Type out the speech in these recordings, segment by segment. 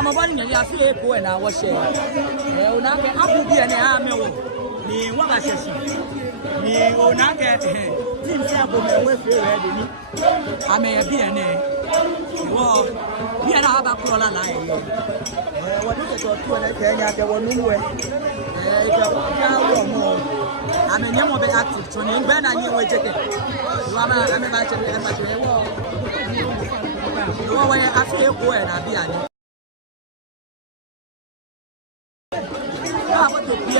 kama bani nyali afie ko na wo she ona ke abu bi ene ha me wo ni wa ga sheshi ni ona ke team se abo me we fe re de ni ame ye bi ene wo bi ene aba ko la la wo de to to na ke nya ke wo nu we ke wo mo ame nyamo be active to ni ngbe na ni we jeke wa ma ame ba che me ba che wo we afie ko na bi ani ah what to be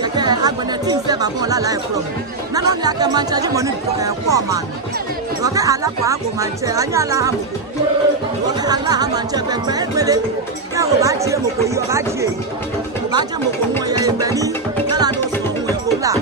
me ke agbene tin se ba bon la la e from na no ya ke man charge money ko man wo ke ala kwa go man che anya la ha mo wo ke ala ha man che pe pe ke wo ba tie mo ko yo ba tie wo ba je mo ko mo ye gbe ni na la no so mo e ko la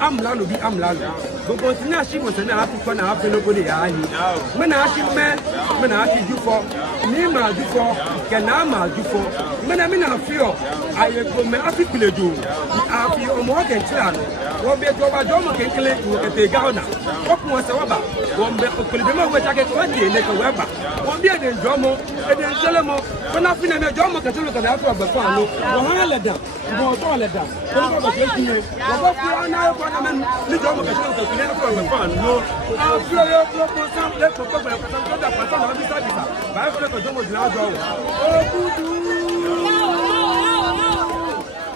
Amlano bi amlano. But continue she was na happy for na happy nobody ahi. When I see man, when I see you for, me ma do for, can I ma do for. When I mean I feel I go me happy play do. I feel more than clan. What be to ba jomo can kill it the Ghana. What was over? One be to we take 20 like a weba. One be the jomo, and then Solomon. When I feel a jomo can look at the after the fan. One let down. Go let down. Don't go to me. What now the jomo can look at the fan. No, I'll feel your proposal. Let's go for the person on this side. By the jomo now go.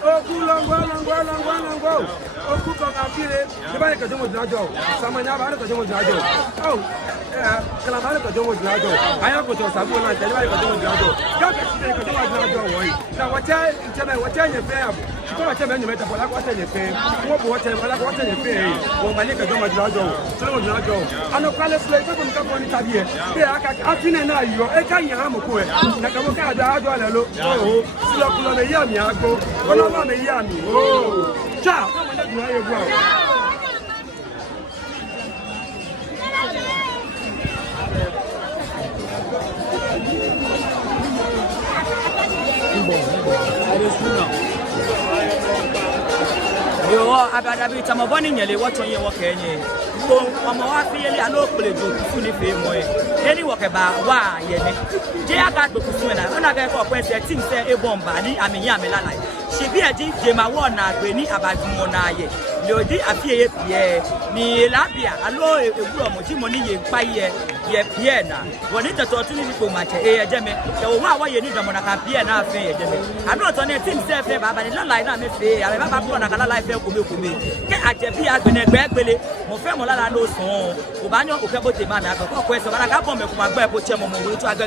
Oh, good long, go. okuko kafire ibale ka jomo dinajo samanya ba ka jomo dinajo oh kala ba ka jomo dinajo aya ko to sabu na tele ba ka jomo dinajo ga ka sire ka jomo dinajo woi na wacha ntebe wacha nye fe abu ko wacha be nyeme ta bola ko wacha nye fe wo bo wacha bola ko wacha nye fe wo mali ka jomo dinajo jomo dinajo ano kale sle ko ko ka boni tabie be aka afine na yo e ka nya mo ko e na ka mo ka da ajo ale lo oh silo kulo me ya mi agbo kono ma me ya mi oh cha na ye gwa yo abadabi tamoboni nyele wacho yen wo kenye ko omo wa fi ele alo plejo kufu ni fe mo e eni wo ke ba wa ye ni je aka gbe kufu na ona ke ko pe se team se e bomba ni ami ya mi lalai se bi eji je ma wo na gbe ni abajumo na ye le odi afie ye pie ni labia alo eguro mo ji mo ni ye pa ye pie na woni teto tu ni ko ma che e je me e wo wa ye ni domo na ka pie na afi ye je me ado to ni team se fe baba ni lalai na me fe aba baba bro na ka lalai fe ko me ke ajebi agbene gbele mo fe mo lala lo sun o ba yan o fe bo te ma mi agbe ko eso bara ka bo me ko ma gbe bo che mo wo tu agbe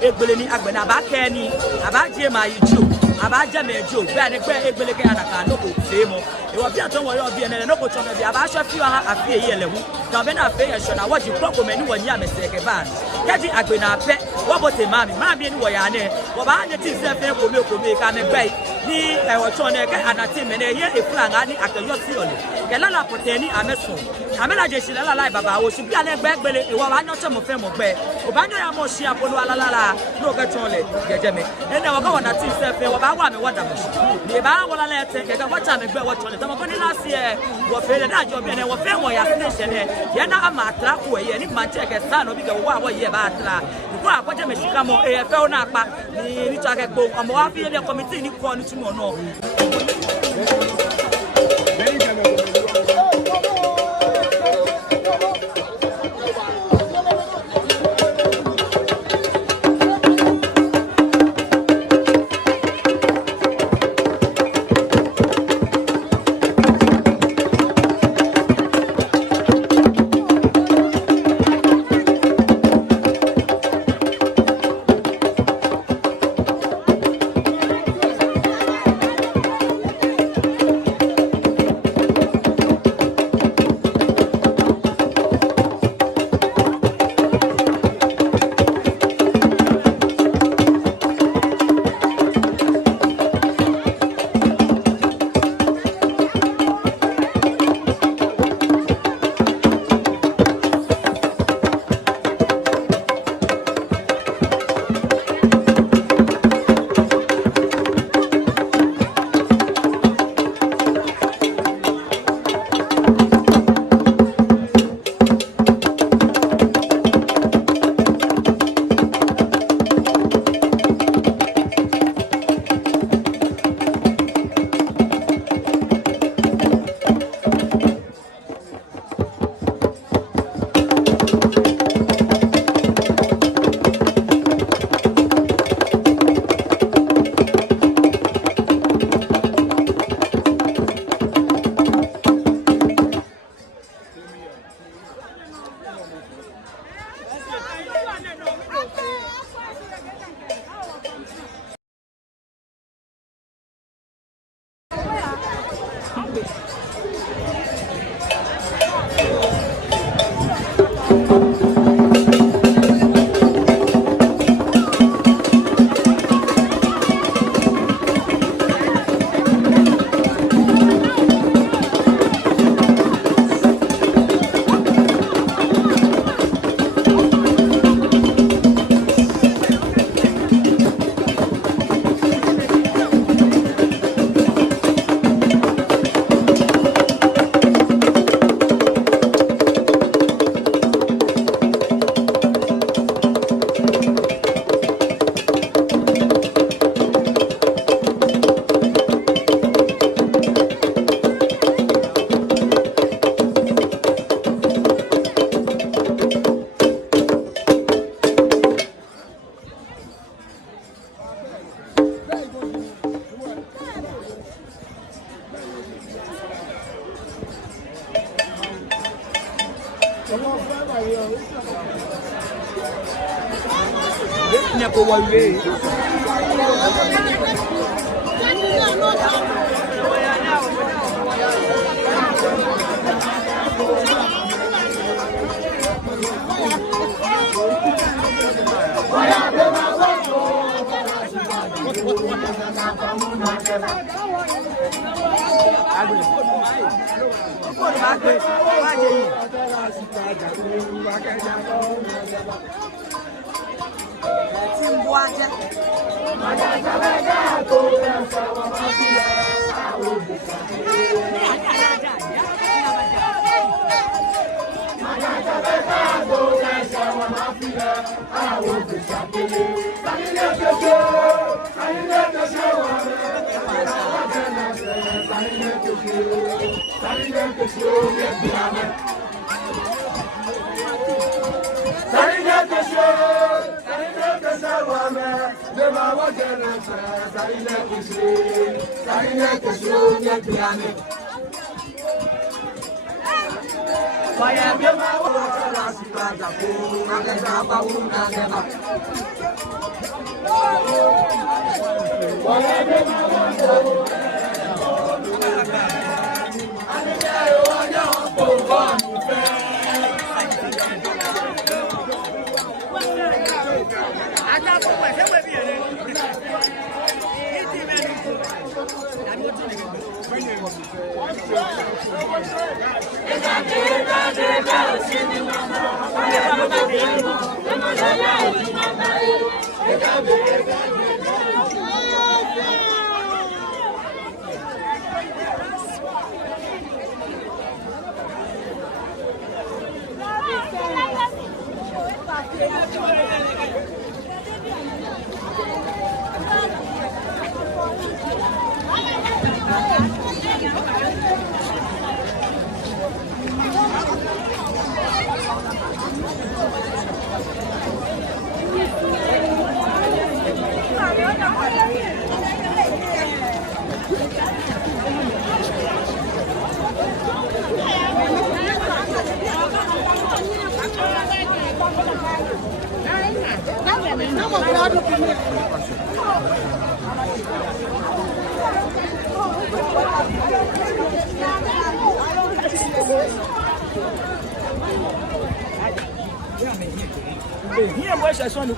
egbele ni agbene aba ke ni aba je ma yijo aba je mejo gbe ani gbe egbele ke anaka no ko se mo e wo bi aton wo yo bi ene no ko chono bi aba so fi ha afi eyi elehu ka be na fe ye so na wo ji pro ko me ni wo nya me se ke ba keji agbe na pe wo bo te ma mi ni wo ya ne wo ba anye ti se fe ko me ka me gbe ni e wo chono ke anati me ne ye e flan ani akayo si ole ke la poteni ameso amela je si la la baba wo si bi ale gbe gbele e wo ba nyo che mo fe mo gbe o ba nyo ya mo si apolo ala no ke chonle jeje me ene wo ka wona ti se fe wo ba wa me wada mo ni ba wala le te ke ga wacha me gbe wo chonle tamo ko ni last year wo fe le da jo bi ene wo fe mo ya station e ye na ama atra ko ye ni man che ke sa no bi ke wo awo ye ba atra ko akwaje me sika mo e fe o na pa ni to ake gbo omo wa fi le committee ni ko ni tumo no Nepo wawe. Here, where's your son?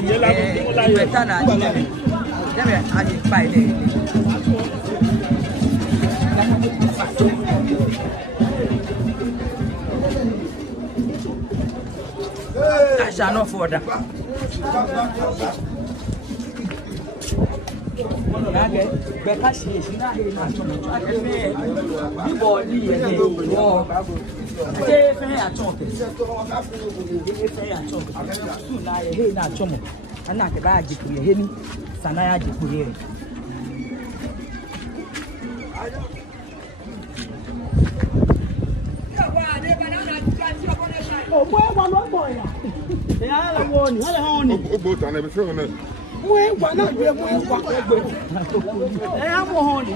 better na dem I dey buy there. I shall not for that. Better she na he na so much. I dey me body e go. Say fe ya chonke. Fe ya chonke. Su na he na chomo. Ana ke ba jikuri he ni. Sana ya jikuri. Oh, boy, one boy. Yeah, I want you. I want you. Both on every show. Boy, one not be a boy. I'm on you.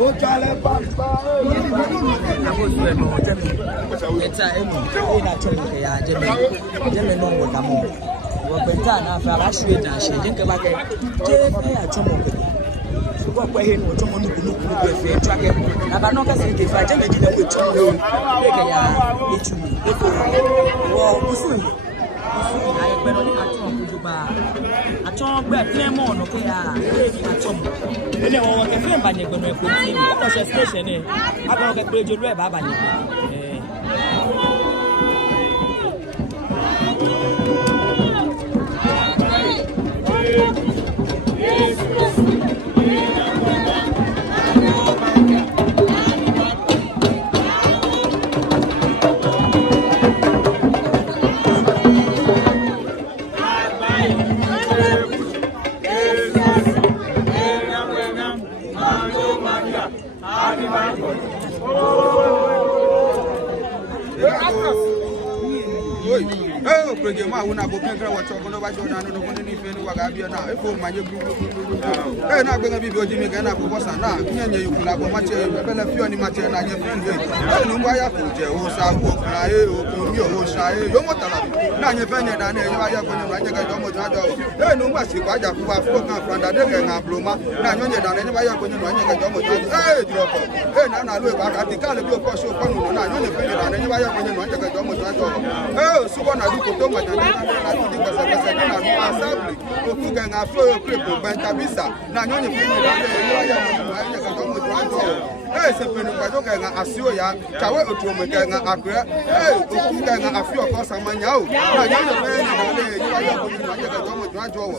O jale papa. Abosu eno jemi. Eta eno. E na chomo ke ya jemi. Jemi no wo damo. Wo benta na fa ba shwe da she. Jinke ba ke. Je e ya chomo ke. So ko kwa he no chomo no kunu kunu ke fe twake. Na ba no ka se ke fa jemi ji na ko chomo. E ke ya echu. E ko wo kusu. Kusu na e pe no ni atu ko ba. Atu gbe flemo no ke ya. E ki atu. Ele wo ke flem ba nyegbe no e ko ti. Ko se station e. Aba ke pe joru e ba ba nyegbe. Ma wona go penkra wa choko no ba jona no no ni fe ni wa ga bia na e fo manye gru na gbe bi oji mi ga na ko bosa na nyenye yukula go ma che be la fio ni ma che na nye friend e no ngwa ya ko je o sa go kra e o ko mi o sa e yo mo tala na nye fe ni da na e wa ya ko nye ma nye ga jo mo ja jo e no ngwa si kwa ja ku ba fo kan franda de ke na bloma na nye da na nye wa ya ko nye ma nye ga jo mo ja e drop e na lo e ba ka ti ka le bi o ko so ko no na nye fe ni da na nye wa ya ko nye ma nye ga jo mo ja jo e su ko na du ko to ma na di kwa sasa na no assembly okuga nga flow crepo bentabisa na nyonye fini na ya ya ka tomo dranto se penu kwa doka nga asio ya chawe otuome ka nga akra okuga nga afio ko samanya o na nyonye fini na ya ka tomo dranto wo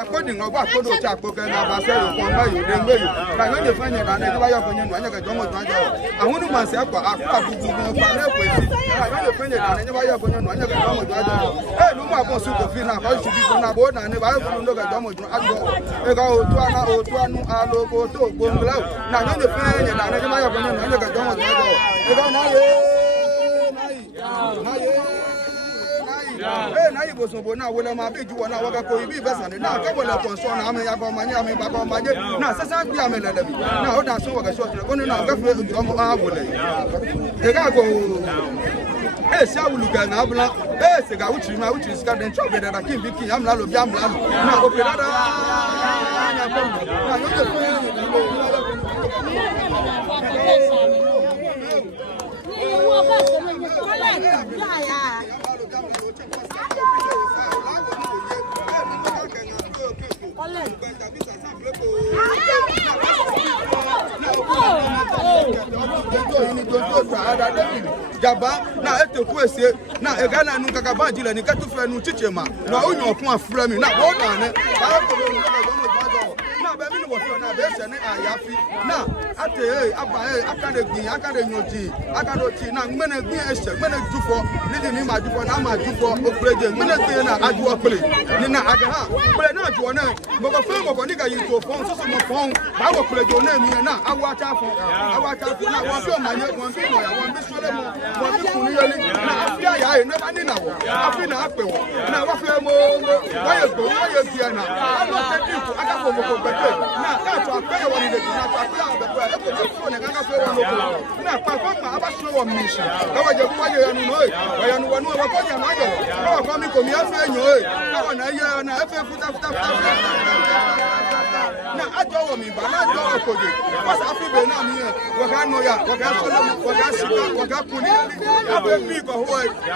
according no gba kodo cha poke nga ba se yo ko ma yo de ngbe yo na nyonye fini na ya ko nyonu anya ka tomo dranto ahunu man se akwa bubu mo pa na kwesi na nyonye fini na ya ko nyonu anya ka tomo dranto no ma bo su ko fi na ko su bi ko na bo na ne ba fu ndo ga do mo ajo e ga o tu anu alo ko to go ngla na no ne fe ne na ne ma ya ko ne no ga do mo ajo e ga na ye na yi bo so bo na wo le ma be ju wo na wo ga ko ibi be san na ka bo le kon so na ame ya ko ma nya ame ba ko ma je na sasa bi ame le le bi na o da so wo ga so ko no na ga fe o mo a wo le e ga go esi awuluga na abla esi ga uchi ma uchi ska den chobe da kin biki amla lo bi amla na o pe dada na ko na yo je pe ni wo ba so ni ko le ya ya Jaba na ete ku ese na e ga na nu kaka ba jile ni ka tu fe nu chiche ma na onyo okun afura mi na bo na ne ba ko lo na be mi ni wo fi na be se ni ayafi na ate aba akade gbin akade nyoji akade oti na ngbene gbin ese ngbene jufo ni ni ma jufo na ma jufo opreje ngbene gbin na aju opele ni na aga ha pele na ju ona mo ko fe mo ko ni ga yi to fon so mo fon ba wo preje ona mi na awa ta fon na wo fi o ma ye won fi mo ya won bi sole mo won bi kun ni yeli na afia ya e ne ba ni na wo afi na ape wo na wo fi mo wa ye gbo wa ye bi na alo te ti ku aka ko mo ko gbete na ka to ape wo ni le na to ape abe ko e ko phone kanga fe wa no na pa fa aba so wa misha ka wa je bu wa je ya nu wa ya nu wa nu wa ko ja na jo ka wa mi ko mi afa enyo ka wa na ya na afa futa na ajo wa mi ba na ajo wa ko je wa sa fi be na mi wa ga no ya wa ga so wa ga sika wa ga kuni afa bi ko ho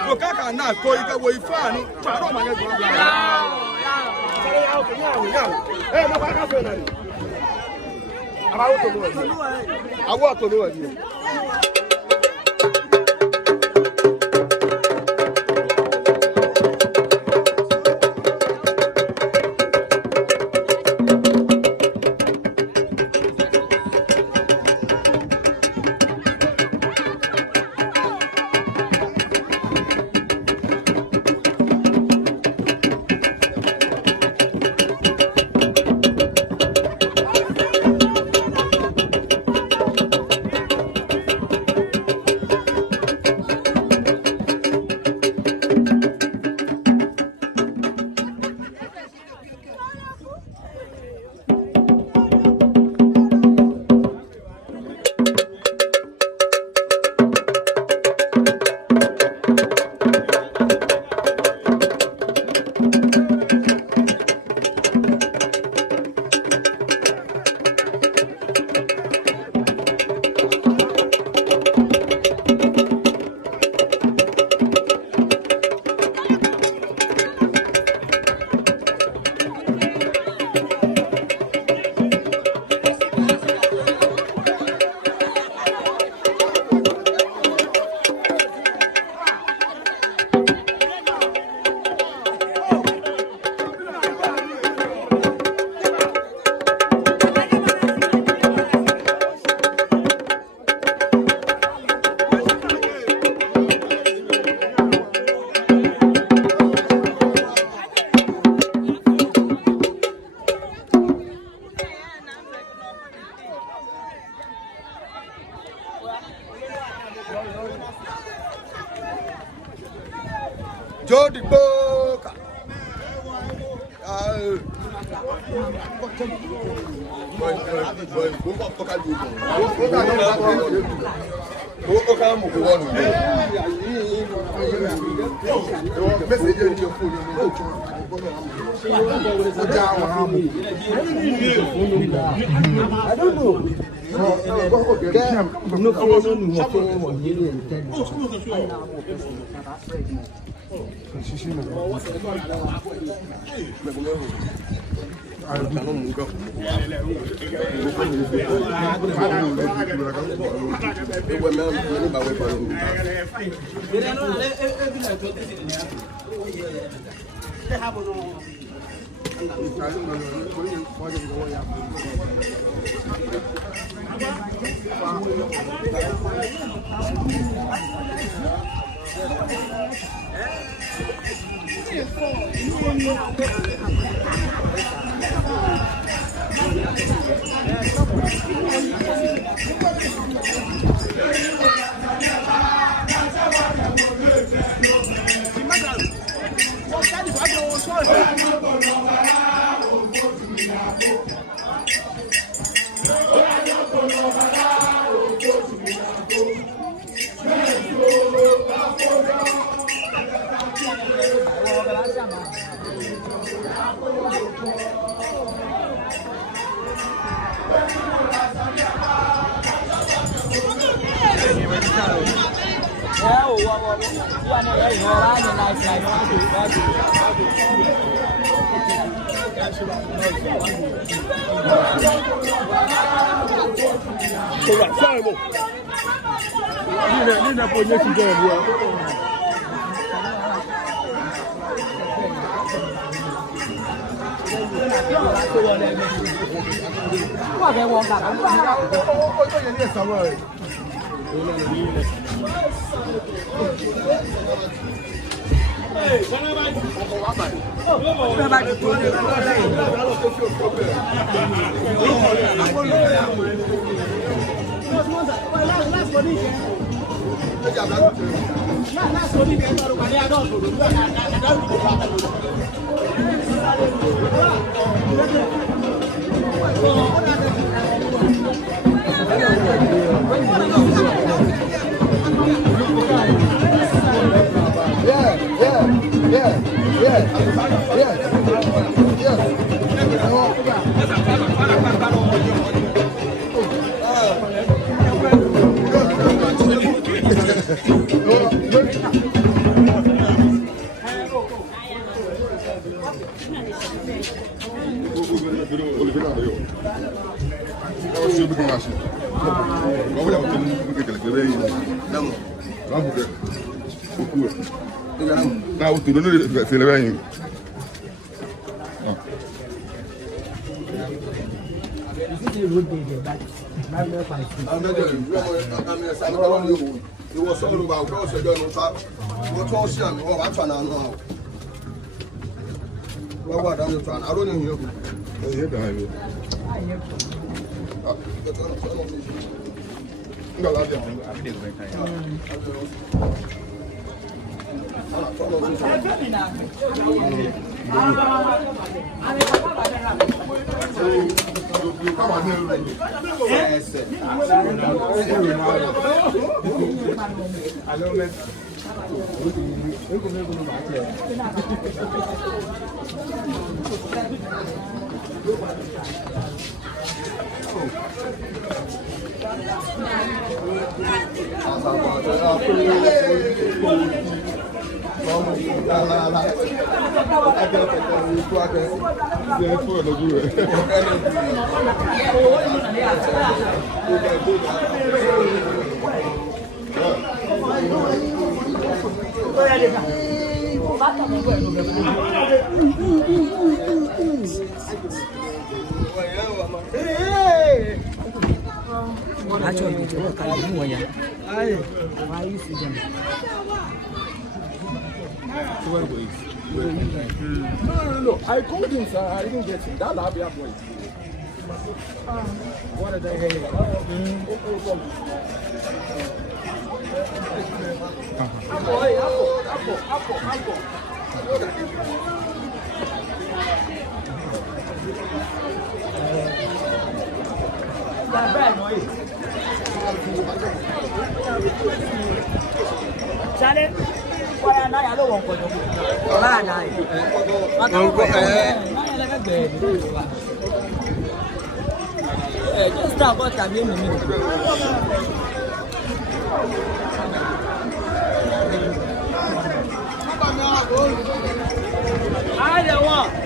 wa ka na ko ika wo ifa no pa ro ma ne go eh no ba ka fe na ni abawo to lo awo to lo ni Jody Boka. I don't know. Now, to the Sylvain. It was all about cross the journal. What was young? Oh, I'm trying to know. What are you trying? I don't know. No, I called him, sir. I didn't get him. That's happy point. What did I hear? Just stop what I'm doing. I don't want.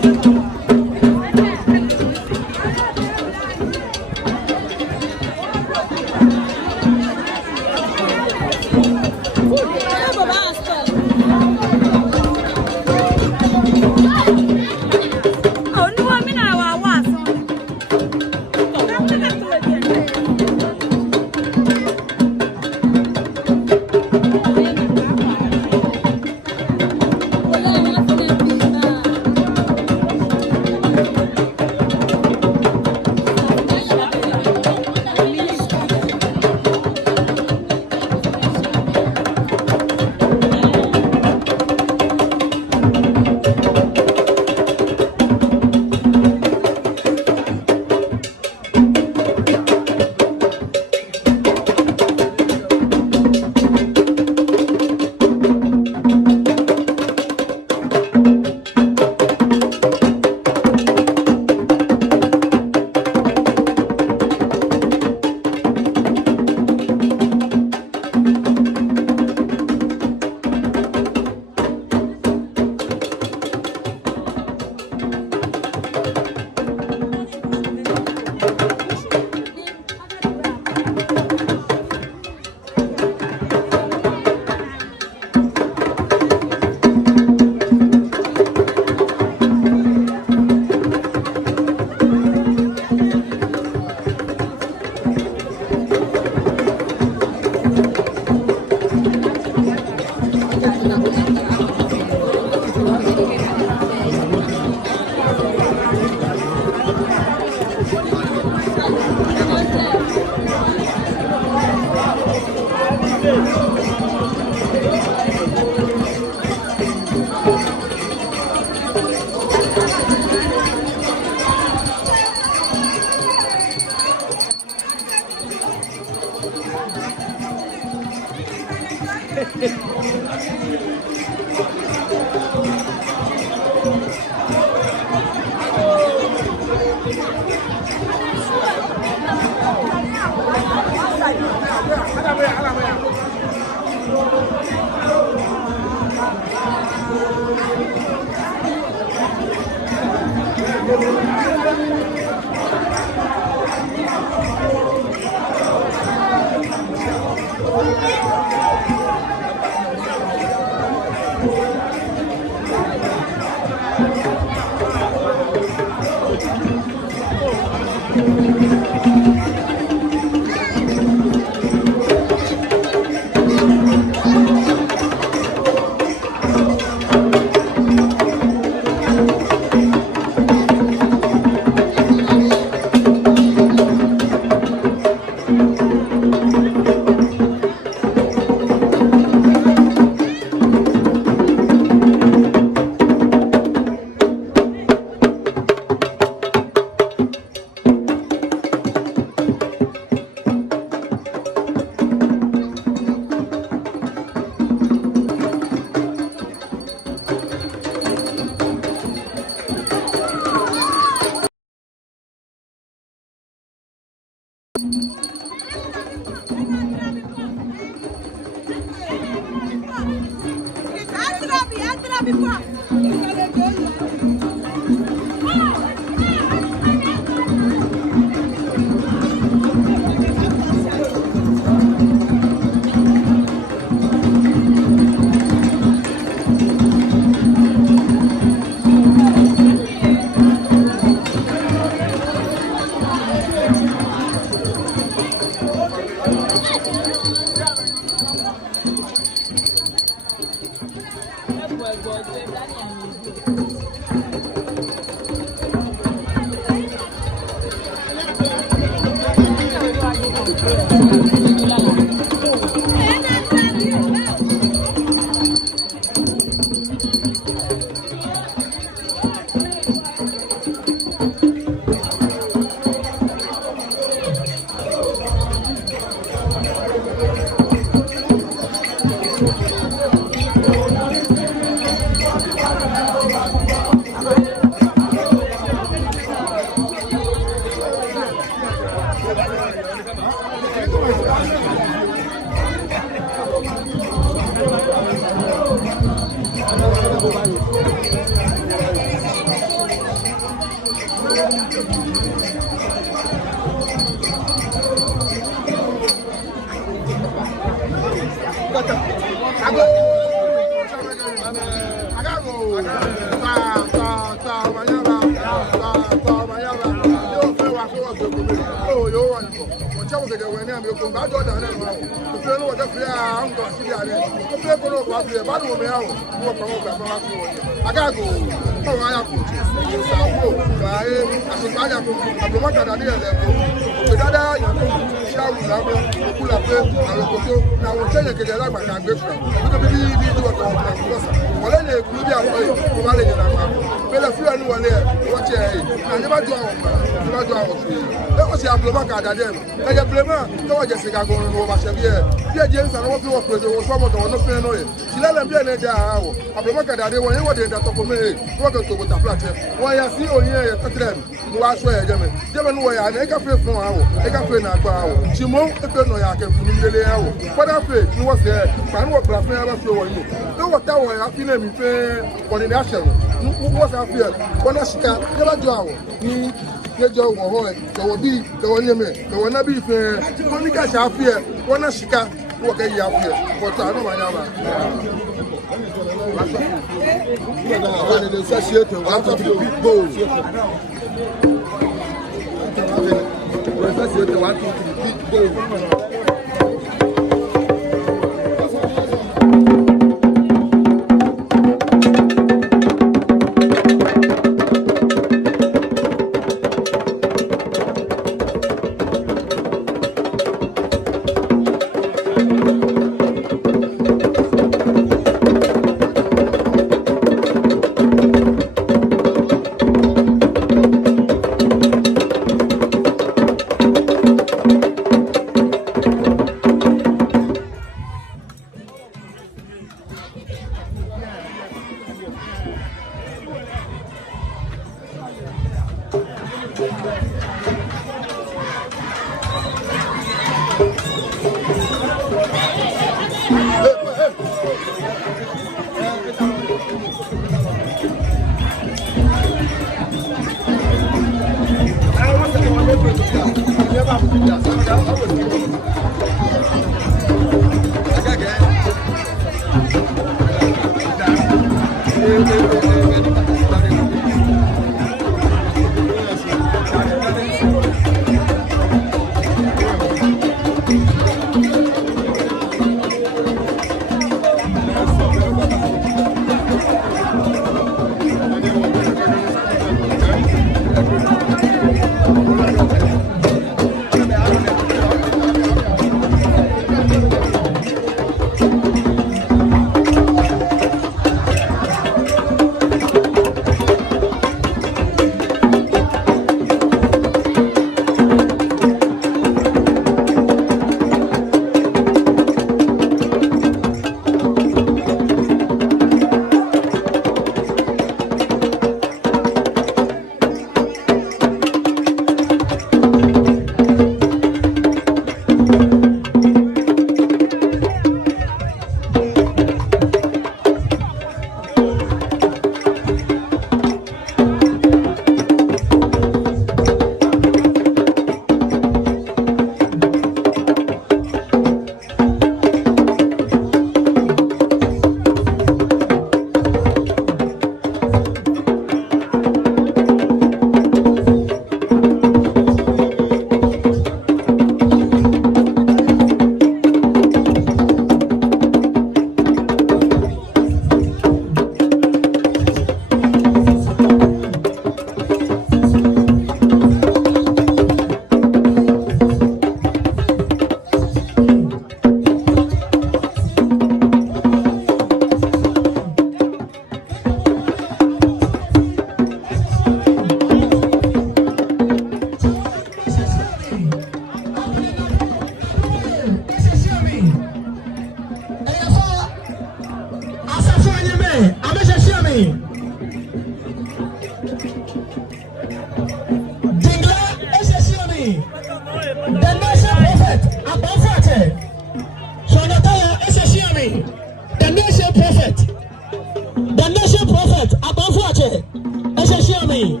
me.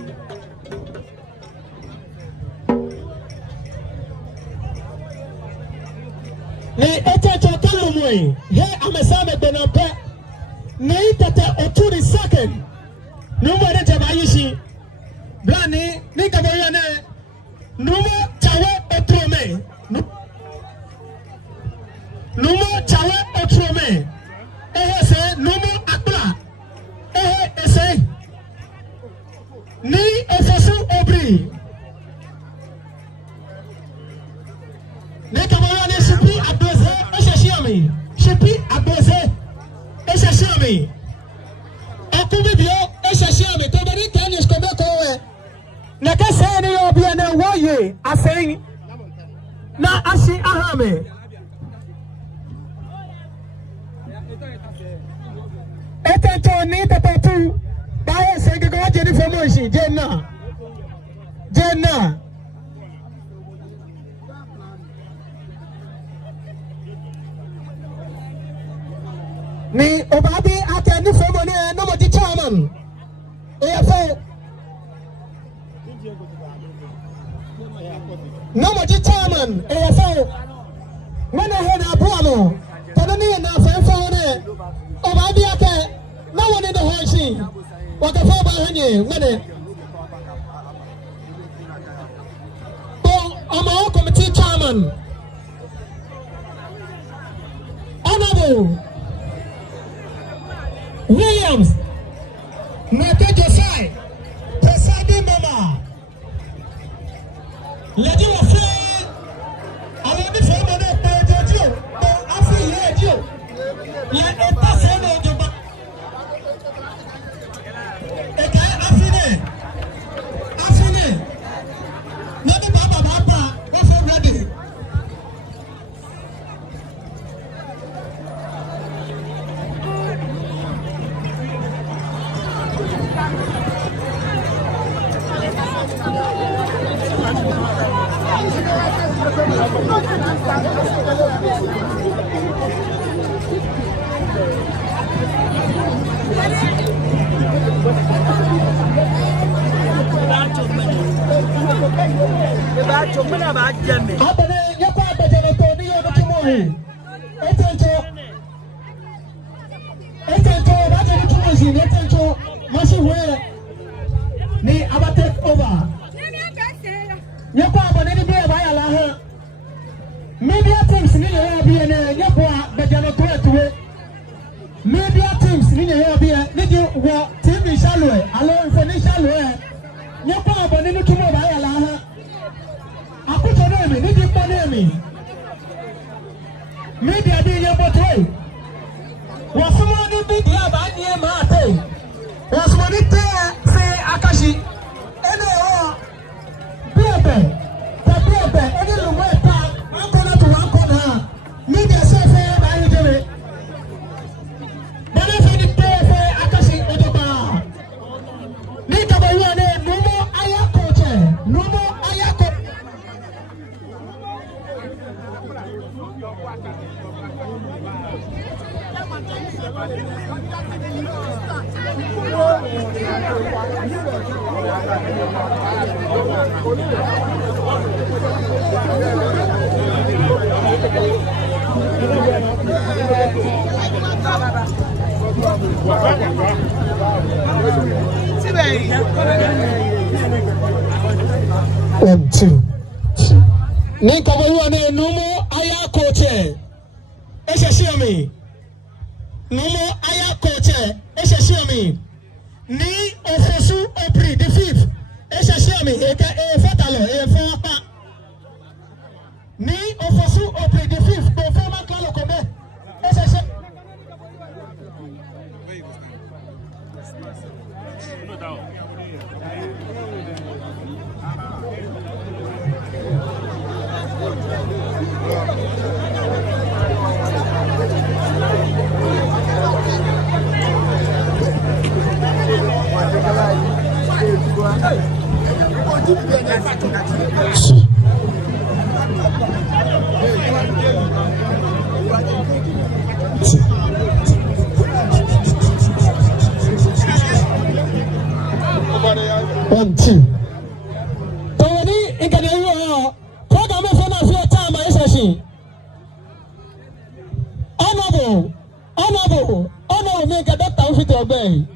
Ne etecho kalumwe. He amesame benampe. Ne itete oturi second. Numo rete bayishi. Blani ni kaboyane. Numo chawe otrome. Numo chawe otrome. Se numo akla. Ese. Ni ofosu obri. Ne kaboyane shipi adoze. Eshashiami. Shipi adoze. Eshashiami. Akubibio. Eshashiami. Toberi tenis kobeko we. Nekese ni obiane woye. Aseng. Na ashi ahame. Eteto ni tepetu. Baye senge kwa jeni fomoshi. Jenna. Ni obabi ate ni fomo ni nomo di chairman. EFO. Nomo di chairman. EFO. Mwana hena buamo. Tanani na fenfa one. Obabi ate. Na one the hoshi. Wakafa ba hanye. Mwane. Omo committee chairman. Honorable Williams, Mete Josai, Pesadi Mama, Lady of Fly, I love the family of Jojo, I feel you. Let a person of the back. A guy Affine, not the Baba, what's already. Media teams ni here be na nyaboa bejano to media teams ni here be ni di wo TV shallow alo info shallow nyaboa bone ni tumo ba ya la ha akuto na mi ni di pa na mi media di nyabo to wo sumo ni bi dia ba ni e ma te wo sumo ni te se akashi ene o bebe ene lo we pa media say fair by you do it. But if you pay for Akashi Odoba, Nika Bayane, no more Ayakoche, no more Ayako. One, two. Nika Bayane, no more Ayakoche. Eshashimi. No more Ayakoche. Eshashimi. Ni Ofosu Opri, the fifth. Eshashimi. Eka Fatalo, Fapa. Ni Ofosu Opri, the fifth. The former Klalo Kobe. Eshashimi. Nobody 1, 2. Tony, in can you program for my fear time, I say. Honorable, make a doctor fit to obey.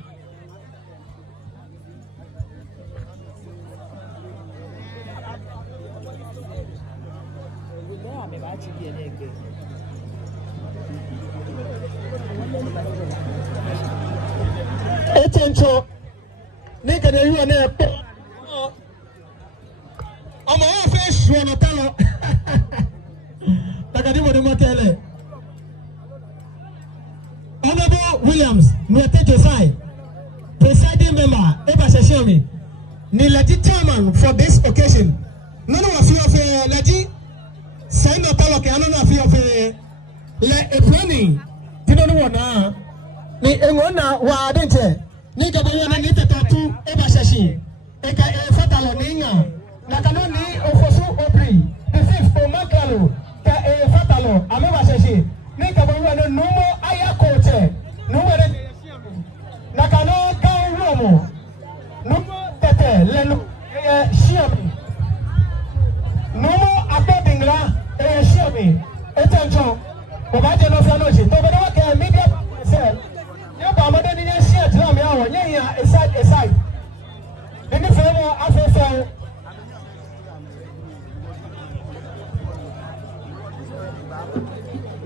Attention, make a new one. I'm a fish, one of Talo. Takadibo de Motele. Honorable Williams, Nwete Josai, presiding member, Eba Sheshemi, ni legit chairman for this occasion. None of you of a legit, sign of Talo, none of you of a planning. You don't know now. Ni Engona wa Dente, ni Gabriel ni Tatu, Eba Sheshi, Eka Fatalo Ninga, Nakanoni, Ofosu Opri, the fifth for Makalo, Fatalo, Ameba Sheshi, ni Gabriel no more Ayakote, no more Nakano Gauromo, no more Tete, Lenu, Shiami, no more Atobingla, Shiami, attention, Obaja no Sanoshi, Tobadoka, media said. I'm not going to share to me. I'm aside. Then the fellow after because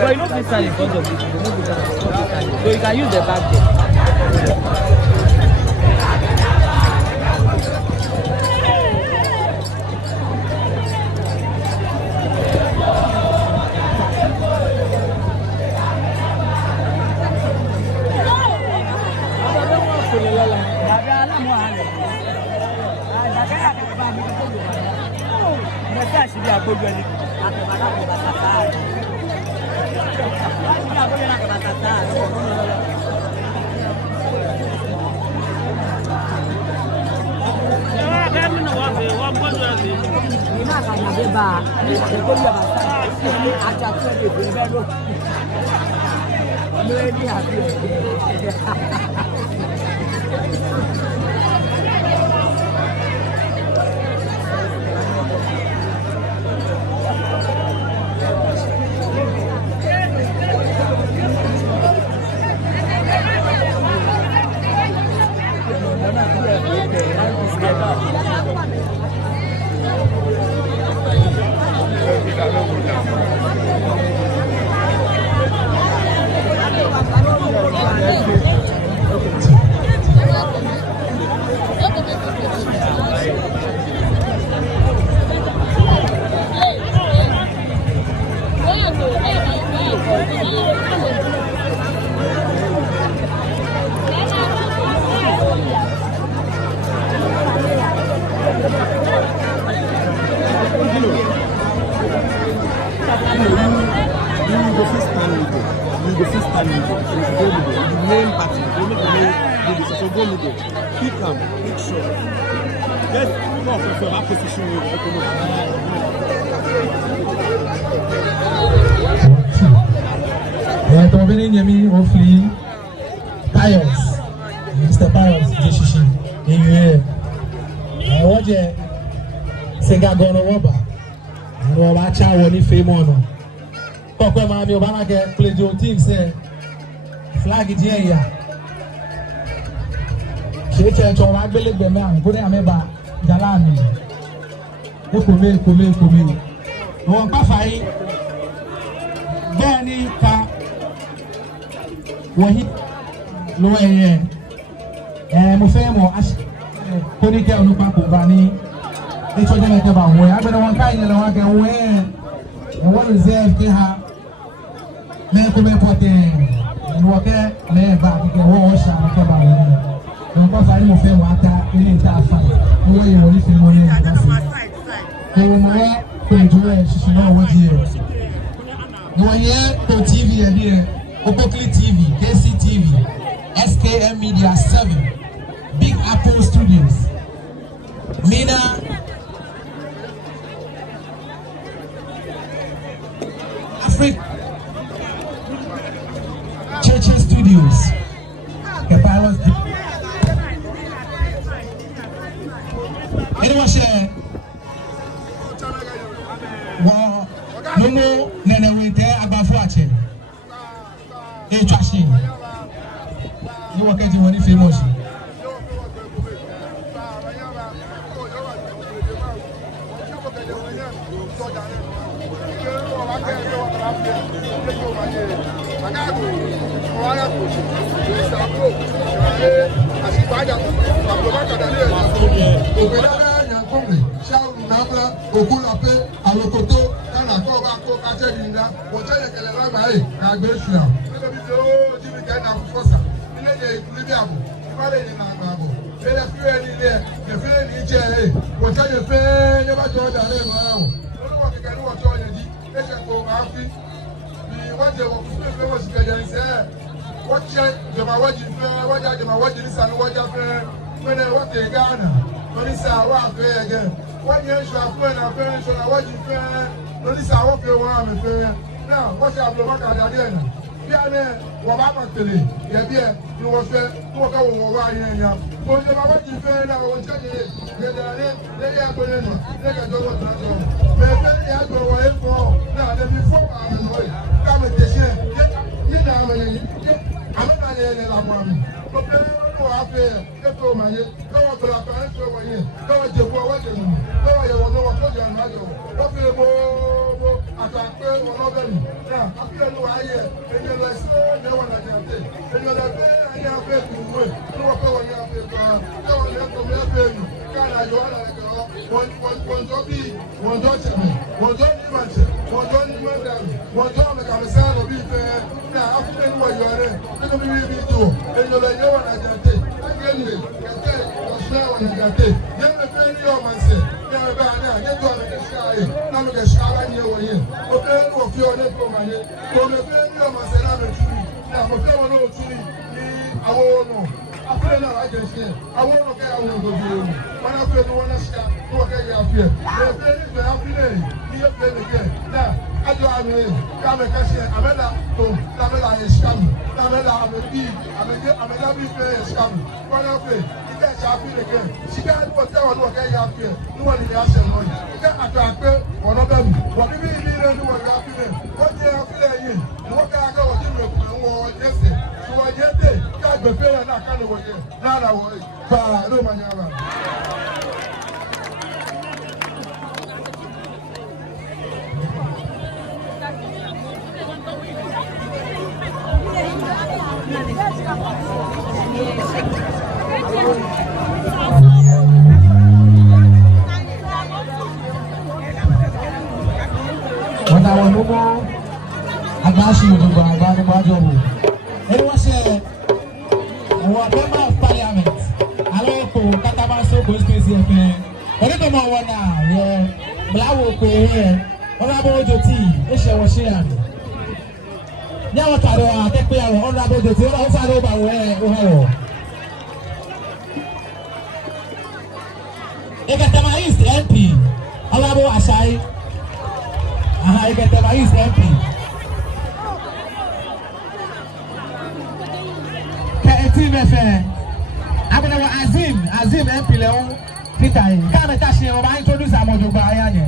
you know this stand in front of this, so you can use the back there. Hopefully, Pius, Mr. Pius, Jishishi, in here. I watch it. Sengagono Waba, and Wabacha Wani Femono. Papa Mami Obama get played your team, say, flag it here. She said, to I believe the man, put him about Jalani. Kume. No, Pafai, Benny, Wahi, Loe, Mufemo, Ash, Konika, Nupaku, Bani. It's what they make about where I've been one kind of one can wear and what reserve they have. Men come and put in and walk there, lay back, you can wash and come out. Don't go for any of them water in the entire fight. No way you will listen more than that. They will more to enjoy it, she should know what here. You are here to TV and here. Opokli TV, KCTV, SKM Media 7, Big Apple Studios. Mina Africa Churches Studios. Anyone share? Well, no more than we there about watching. Hey, trashy. You are getting money famous. Now, what's your block at the end? Yeah, what happened to me? Yeah, you was there, walk over here. But the what you feel now, I will tell you, they are going to make a double transfer. They are going for now, then before I'm annoyed. Come at the share, you know, I'm not in a one. But then, I feel, get over my head, go to the parents over here, go to the forward, go to what you're not. What feel more? I can't pay for nobody. Now, I feel no idea. And you're like, no one I can take. And you're like, I have paid to win. No one can have paid for. No one can have paid. Can I go like one job, one document, one document, one document, one document, I'm a son of it. Now, I feel where you are there. I'm going to be with you. And you're like, no one I can take. I can take. What's now one I can take? Then the family of myself. Now, get to the sky. Now, look at Shala here. Okay, no fear of it. From the family of myself, now, I'm a fellow no tree. I won't know. I feel now I can say, I won't look at what to do. When I feel the one that's got, look at your fear. The family is happy day. You play the game. Now, I do have a come and catch it. I'm a is coming. I'm a big, I'm a big player is coming. When I play, you get happy again. She can't put down what I have here. No one in the answer. You can't attract one of them. What do you mean? What happy then? What do you have here? What can I go with you? Yesterday. So I get there. Can't be fair and I can't work here. Now I worry. But I don't mind. Anyone say, member of parliament, hello, Katabaso constituency, what do you want now? Yeah, Blawo here, Honorable Joti, Esha was here. Now, what I take care of Honorable Joti, outside over where, Ekatama East MP, Honorable Ashai, Ekatama East MP. Team FM. I'm going to Azim MP Leon Peter. Come and touch him. I introduce him to Bayani.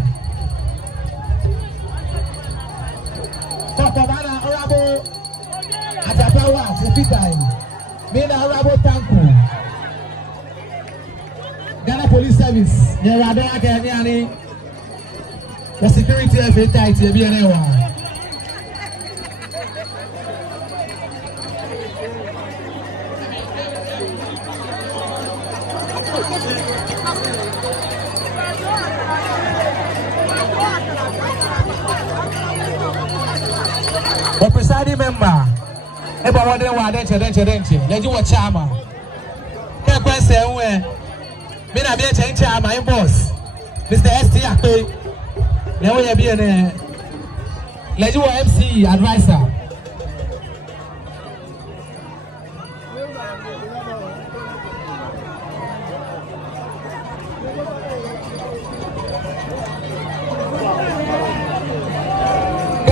So, Commander Honorable Atapawa for Peter. Made Honorable Tanku. Ghana Police Service. Yeah, I don't like any. The security of it tight. You be anyone. The presiding member, everyone let you watch Chama. Can't say, me na be a change my boss, Mr. ST Akpe. Now we be an let you MC advisor.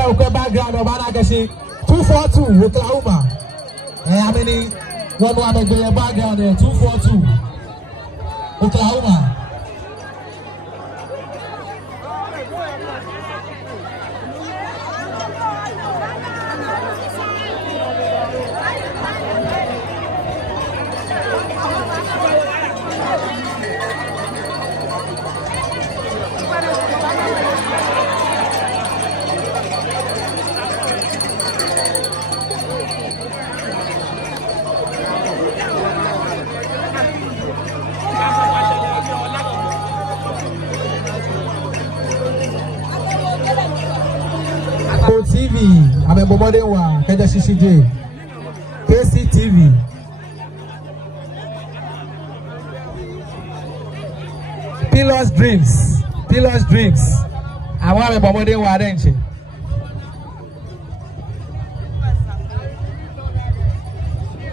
okwe background obana keshi 242 Oklahoma. I mean one go background there 242 Oklahoma. TV, I'm a Bomodewa, Keja CCJ, KCTV. Pillars Dreams. I want a Bomodewa, don't you?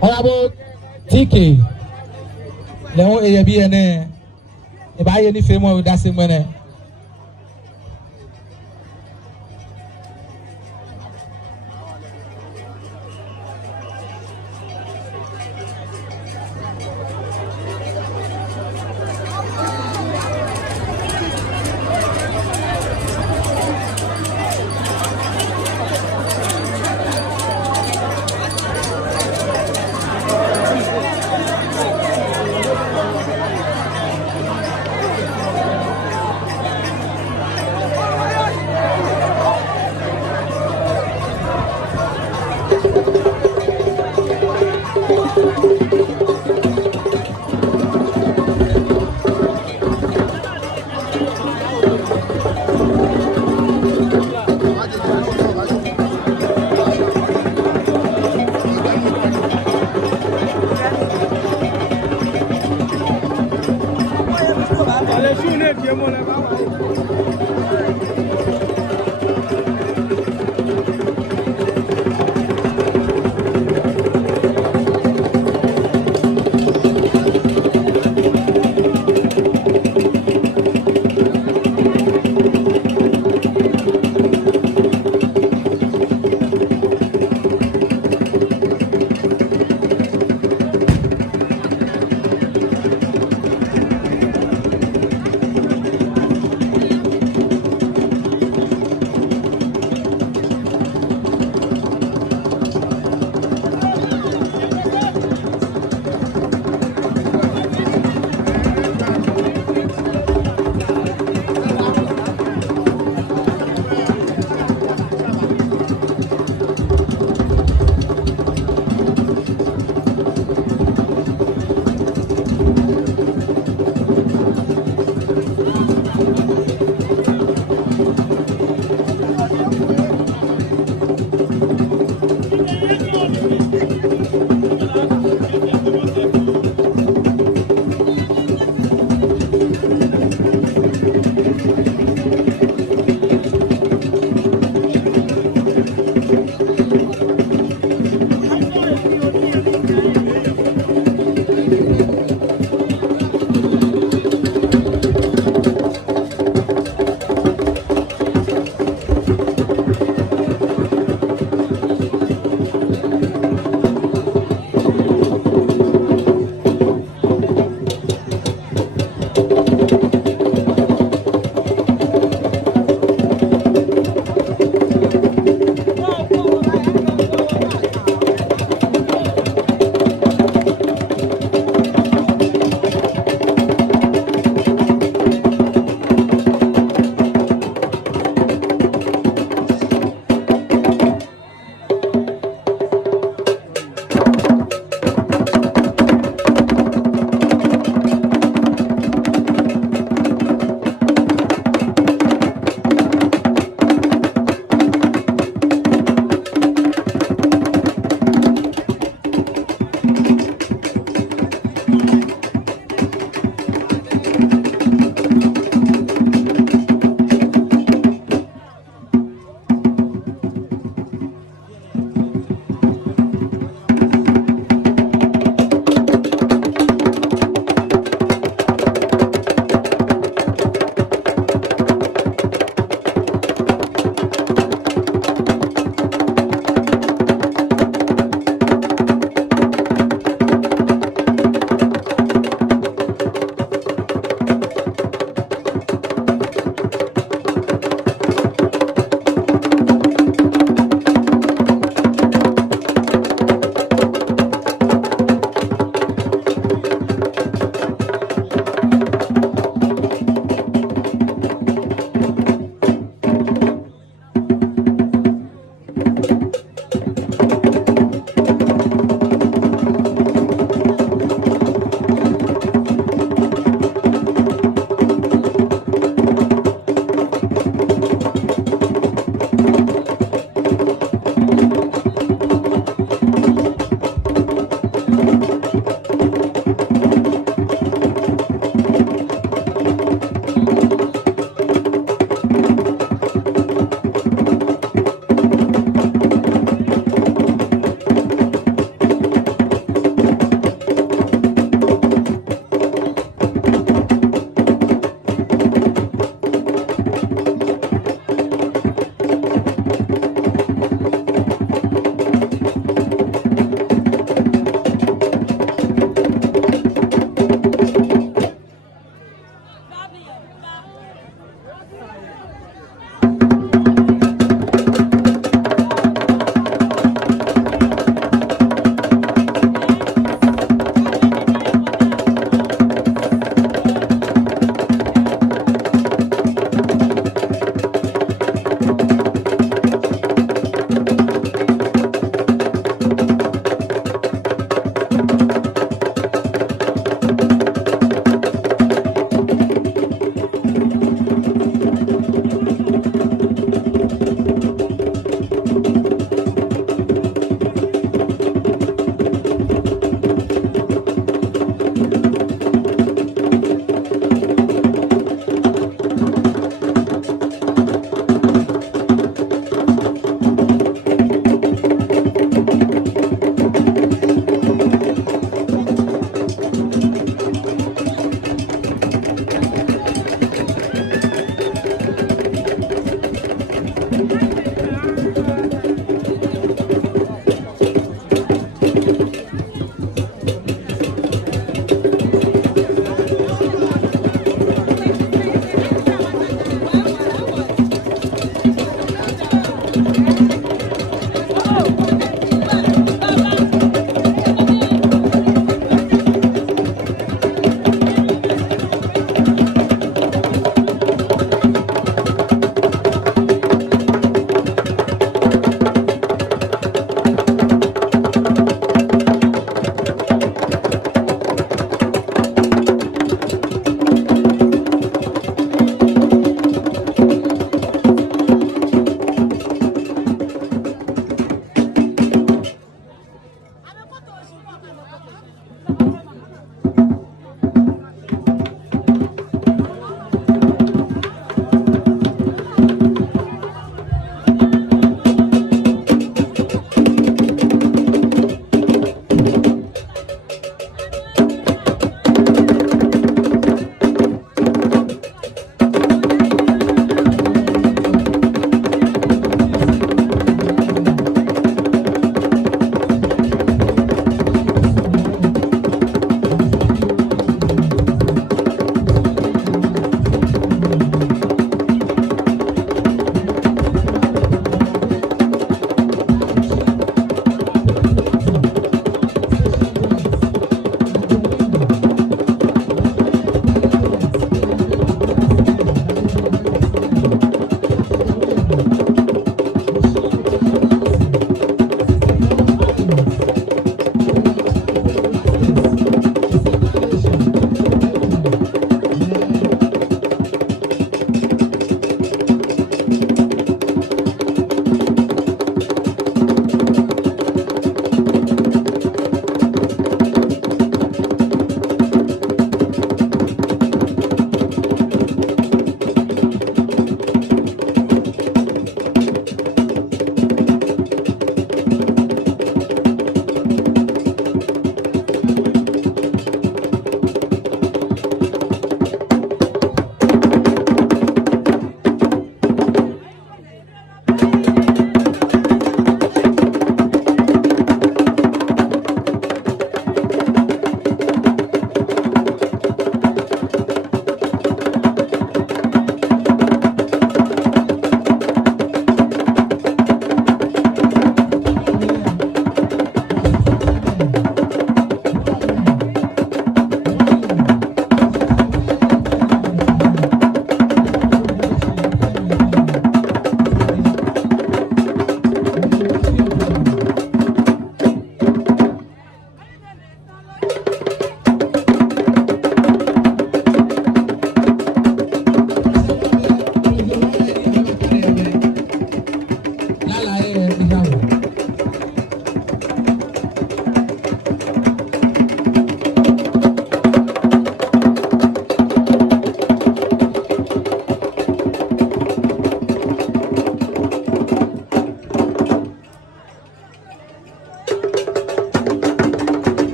How about TK? Leon ABN. If I any famous with that same money.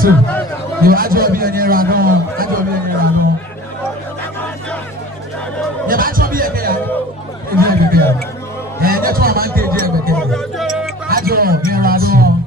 So, you are to be a near Radon, I don't be a near Radon. The match will be a girl, and that's why I'm taking a I don't be a Radon.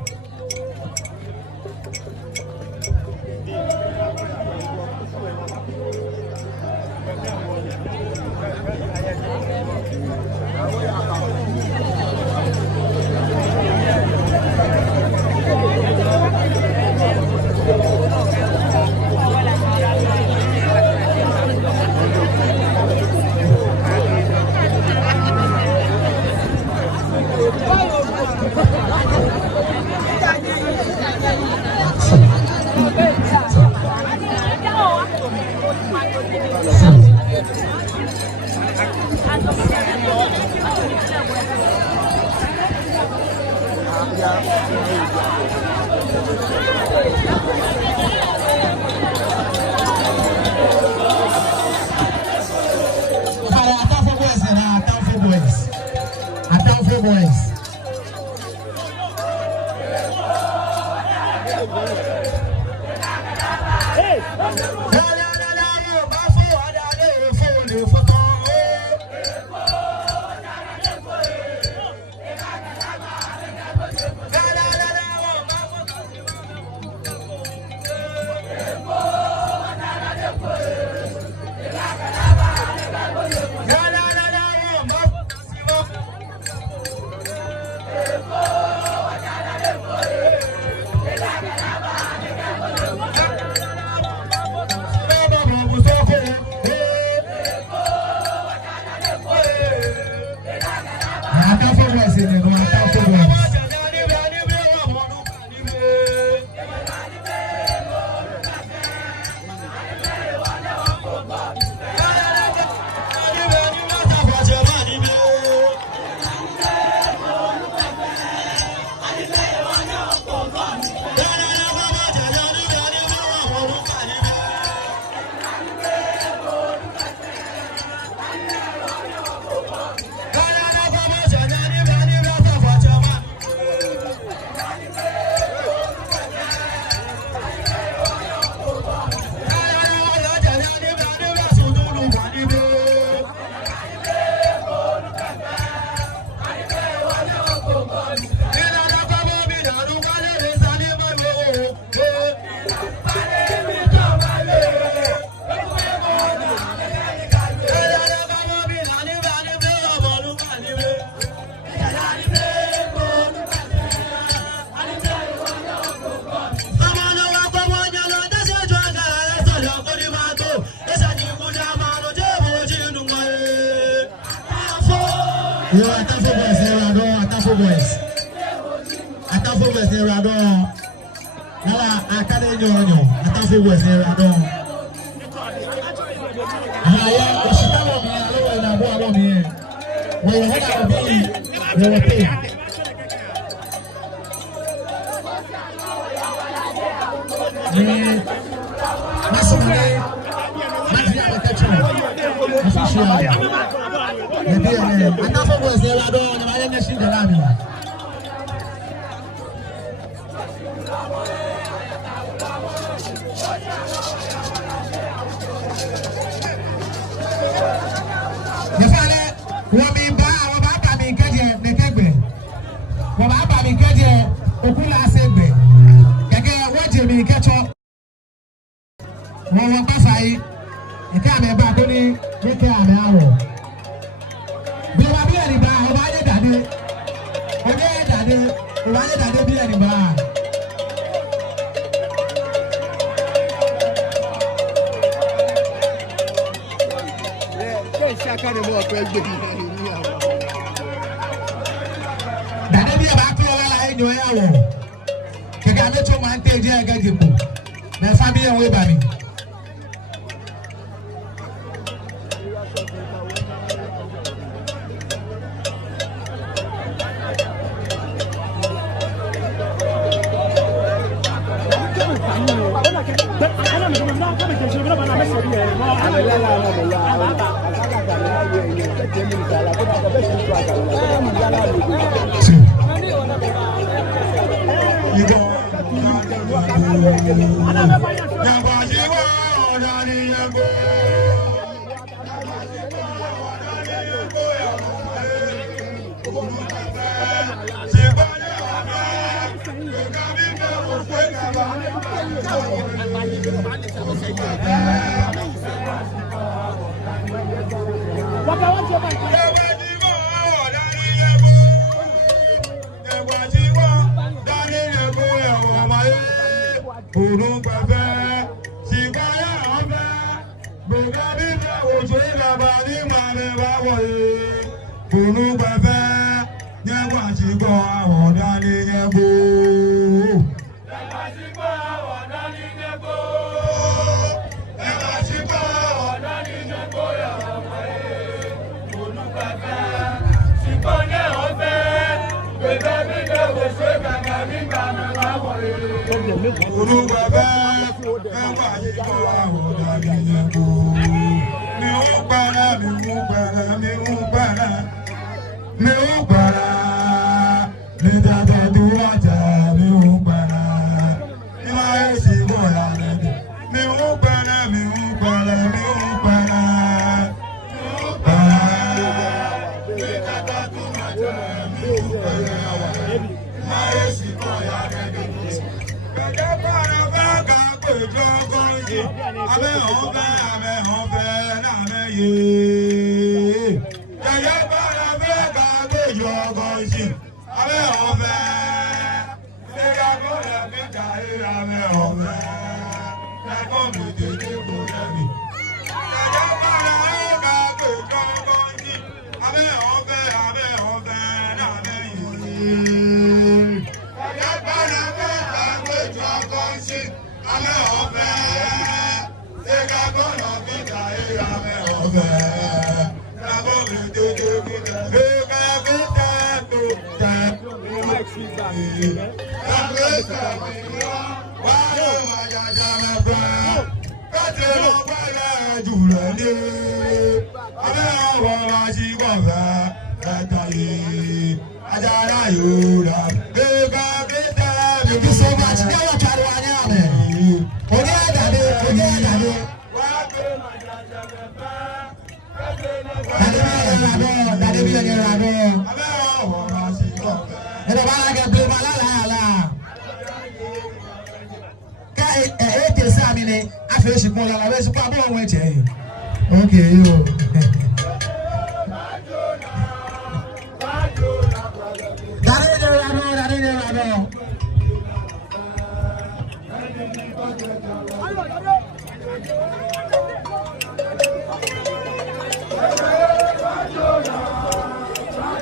Atafo boys. Atafo boys ne rado. Nala akade nyonyo. Atafo boys ne rado. Haya oshitalo mi alo na bo alo mi. Wo hoda bi wo te. Masumane. Mafia bakacho. Official. Atafo boys ne rado na male ne shi dalami.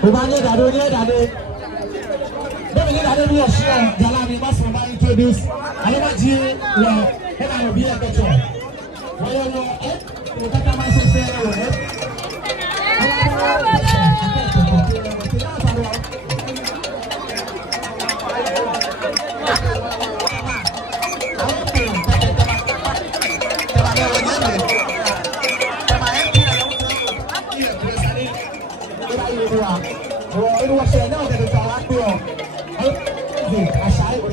Ubanye dado nye dado. Don't need dado be sure. Jalani must introduce. Alama ji le ena no be a better. Well no we tata ma se se we. It was a no that is all I do. I shall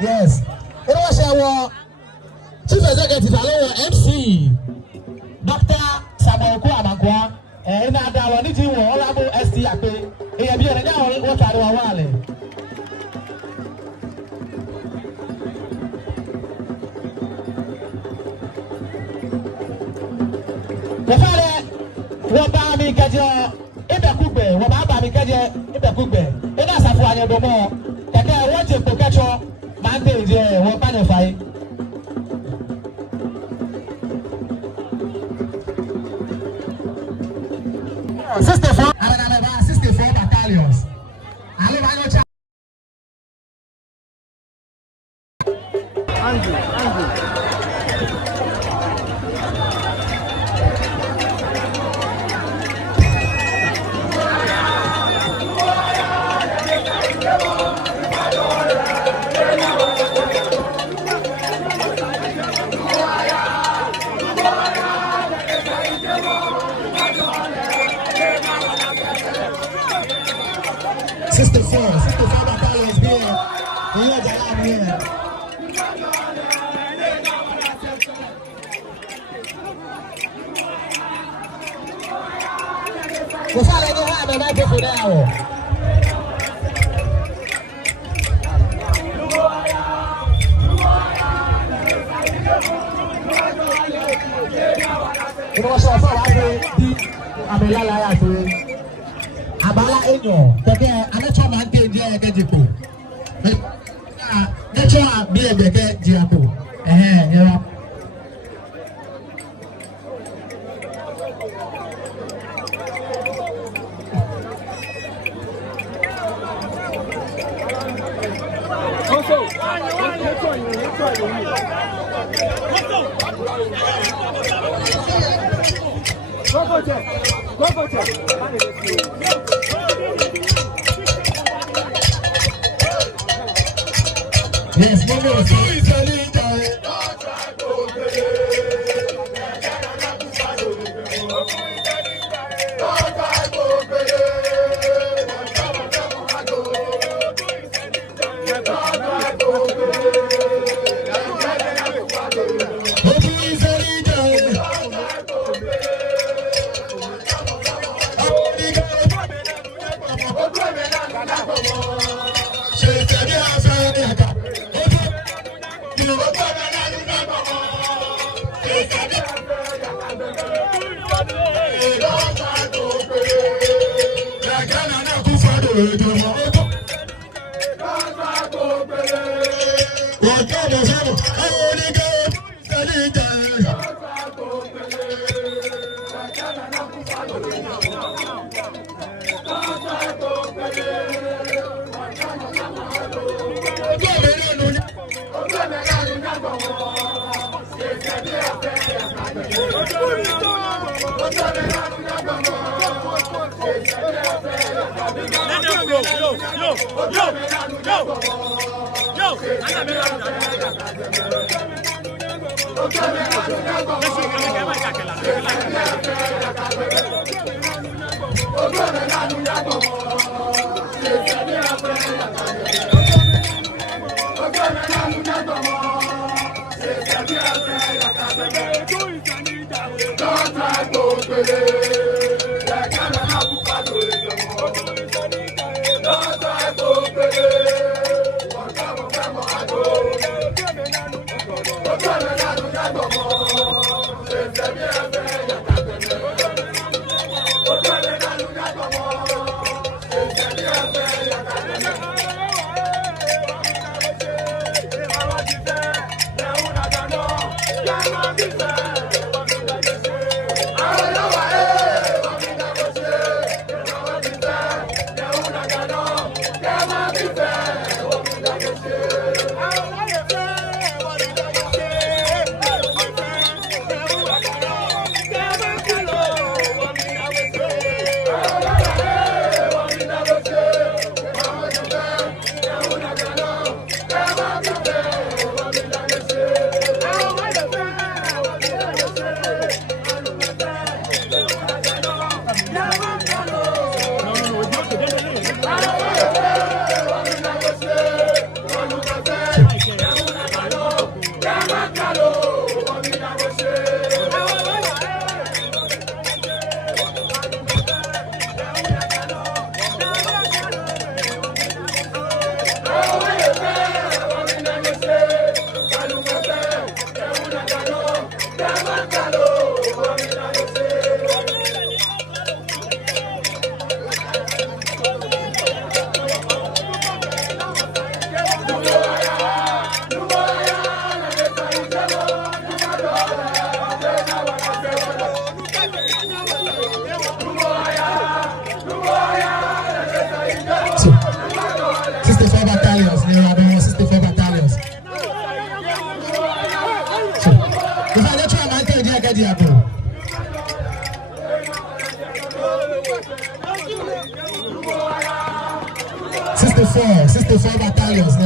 yes. It was our Chief Executive MC Dr. Samuel Kwamagwa and I need you all about ST Ape. He had been now what I want. The father, what Bami Kaja, Ebekube, what Bami Kaja, Ebekube, and that's a fire no more. And I want to catch up. Monday, yeah, what kind of fight? Sister, 64 battalions. Andrew. Sister 4 battalions here. We'll follow the hand and I go for now. It was so far Abala enyo, keke anacho mante je kejipo. Nacho be beke jiapo. Yeah. Yes, Yo. 64 battalions.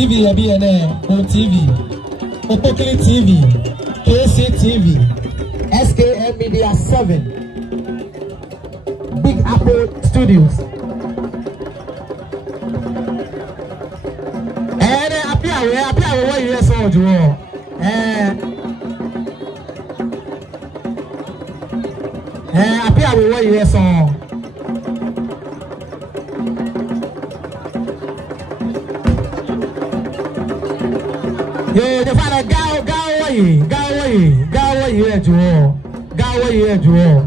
TV, TV, Opokili TV, KC TV, SKM Media 7, Big Apple Studios. And appear what you saw, Joe. Appear what you saw. Yo, the father go away, Joe.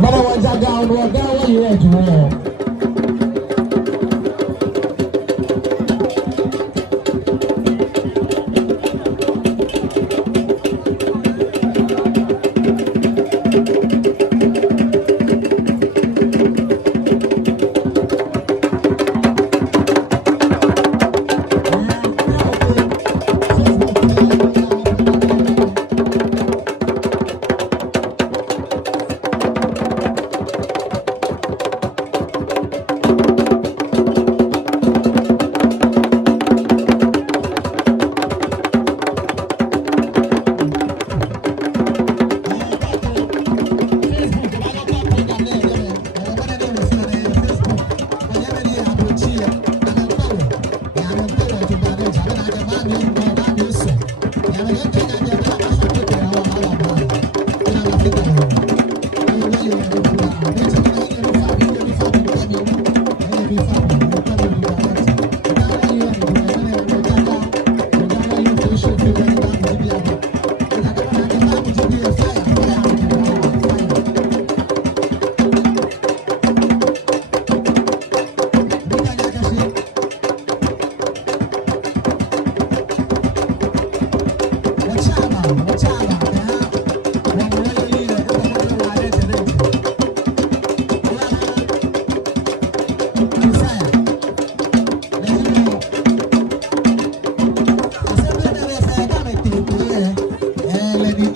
But I want to go away, Joe.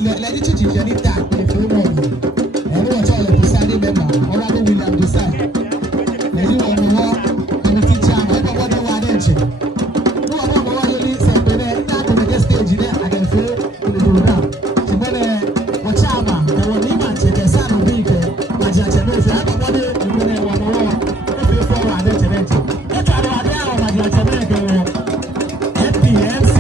let it teach you any time if you want. And what all the deciding member, Honorable William decide. Let you want more and the teacher, whatever what you want to. No one really said, but that in the stage there, I can feel in the program. So when what's up, there will be much the son of Big, but I know if you have a body, you will have one more. If you follow that event, that's how I know my Jamaica. FPMC.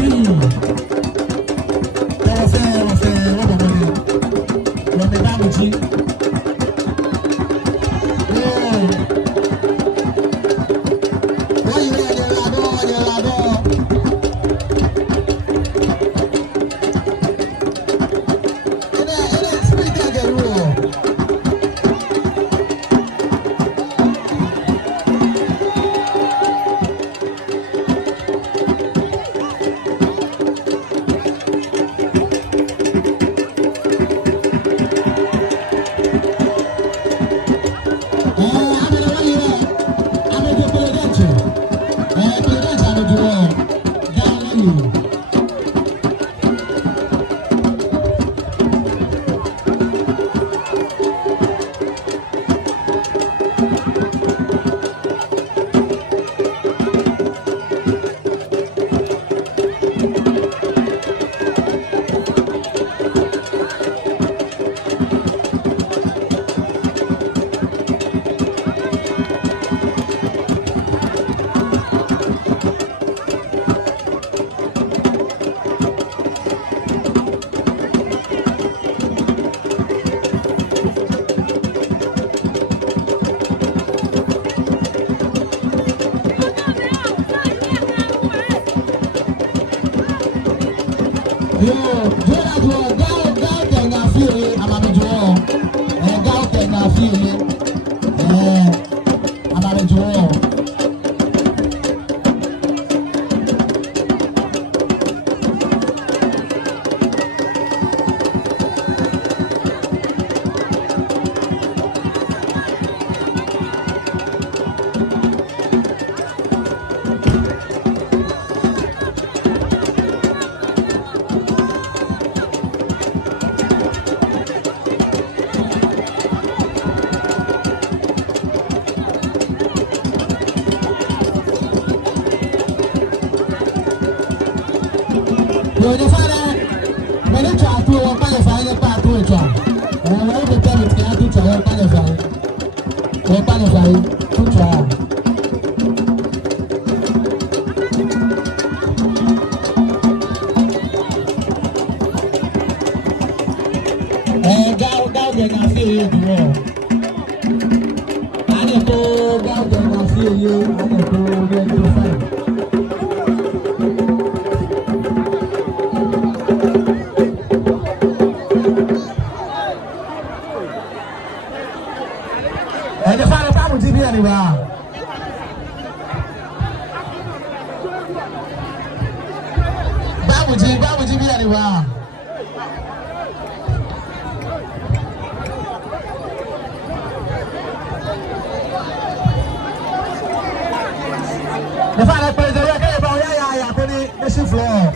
The final plays the record about Yaya for the mission floor.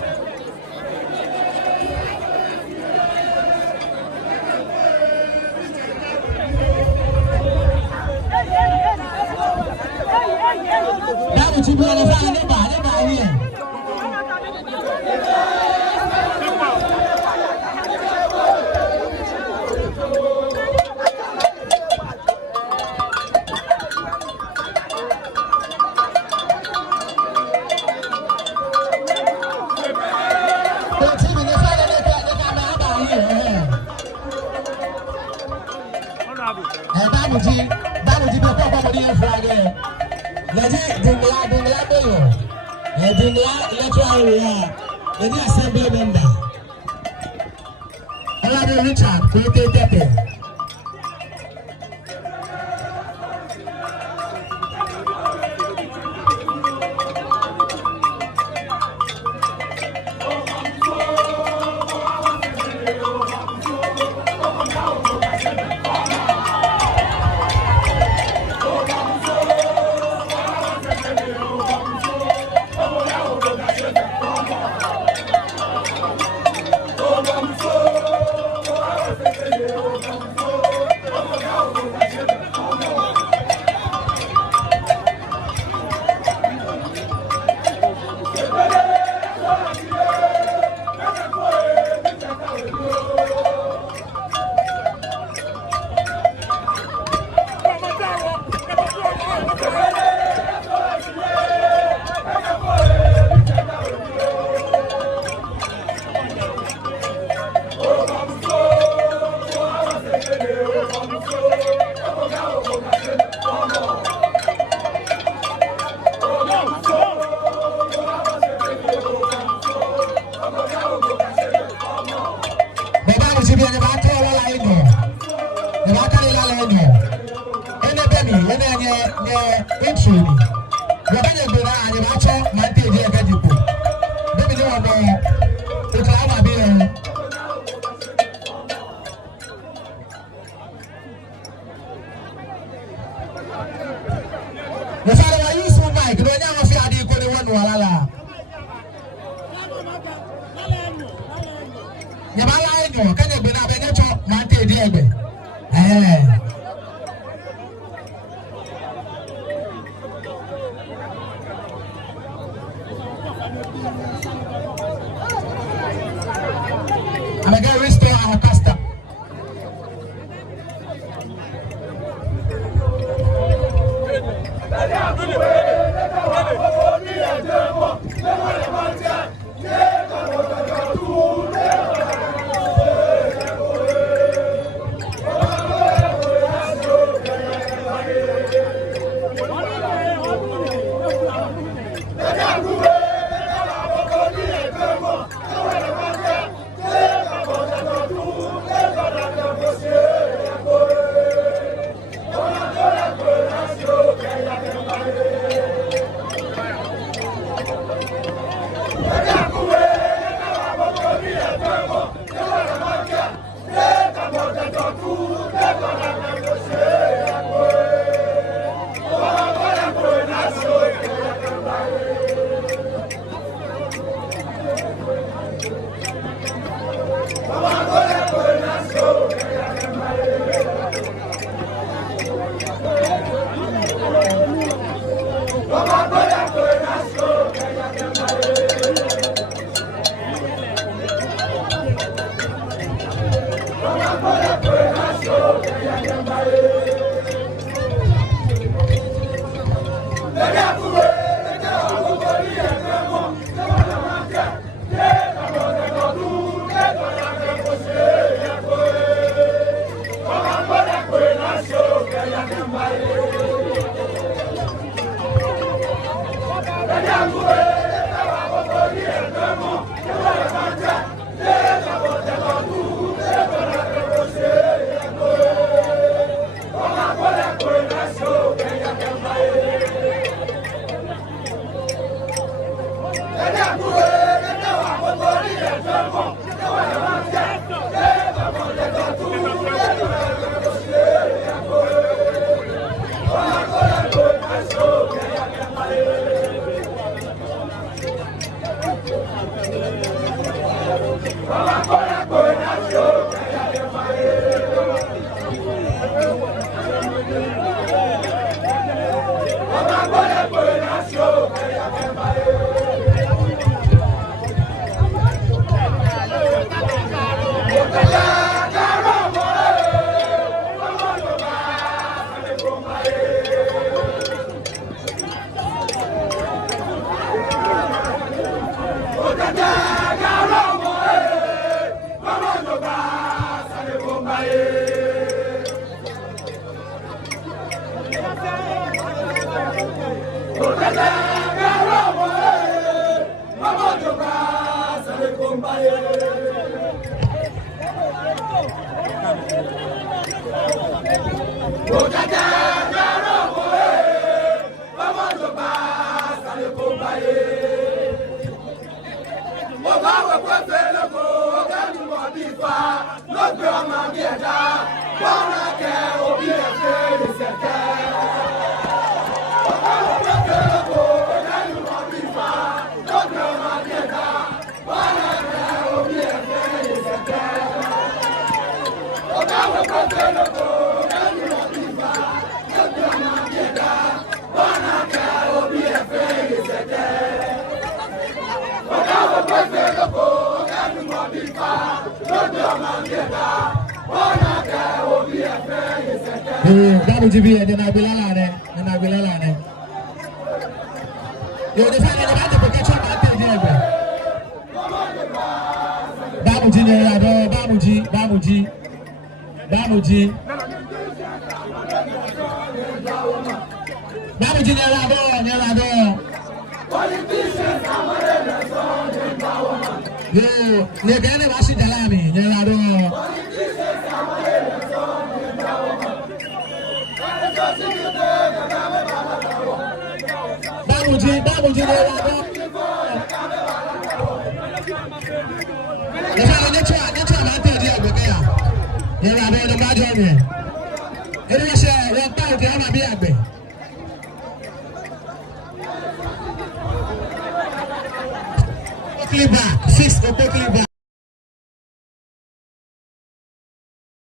That would you be on the final here. Babuji be papa body flag eh. Leji dingla belo. Dingla electoral area. Leji assembly member. Honorable Richard Kote Tepe. si bien va a la ino. Ne va a la ino. Ene beni, ene nye intro ni. Yo benya gbera ani ba cho ma te di e ga dipo. Bemi ni wa bo o tra ma bi e. The father wa use my mic, no nya ma fi adi ko ni wonu alala. Nya ba la ino, ka nya gbera be nya cho ma te di e gbe. I'm going to restore our custom. Babu TV and then I will allow it. You're the final about the protection of Yo, ne gane ba shi dalami, ne la do. Babuji ne la do. Esa ne chwa ma te di agbe ya. Ne la do do ka jo mi. Ere se wo ta o ke ma bi agbe. Quickly back, 6 quickly back.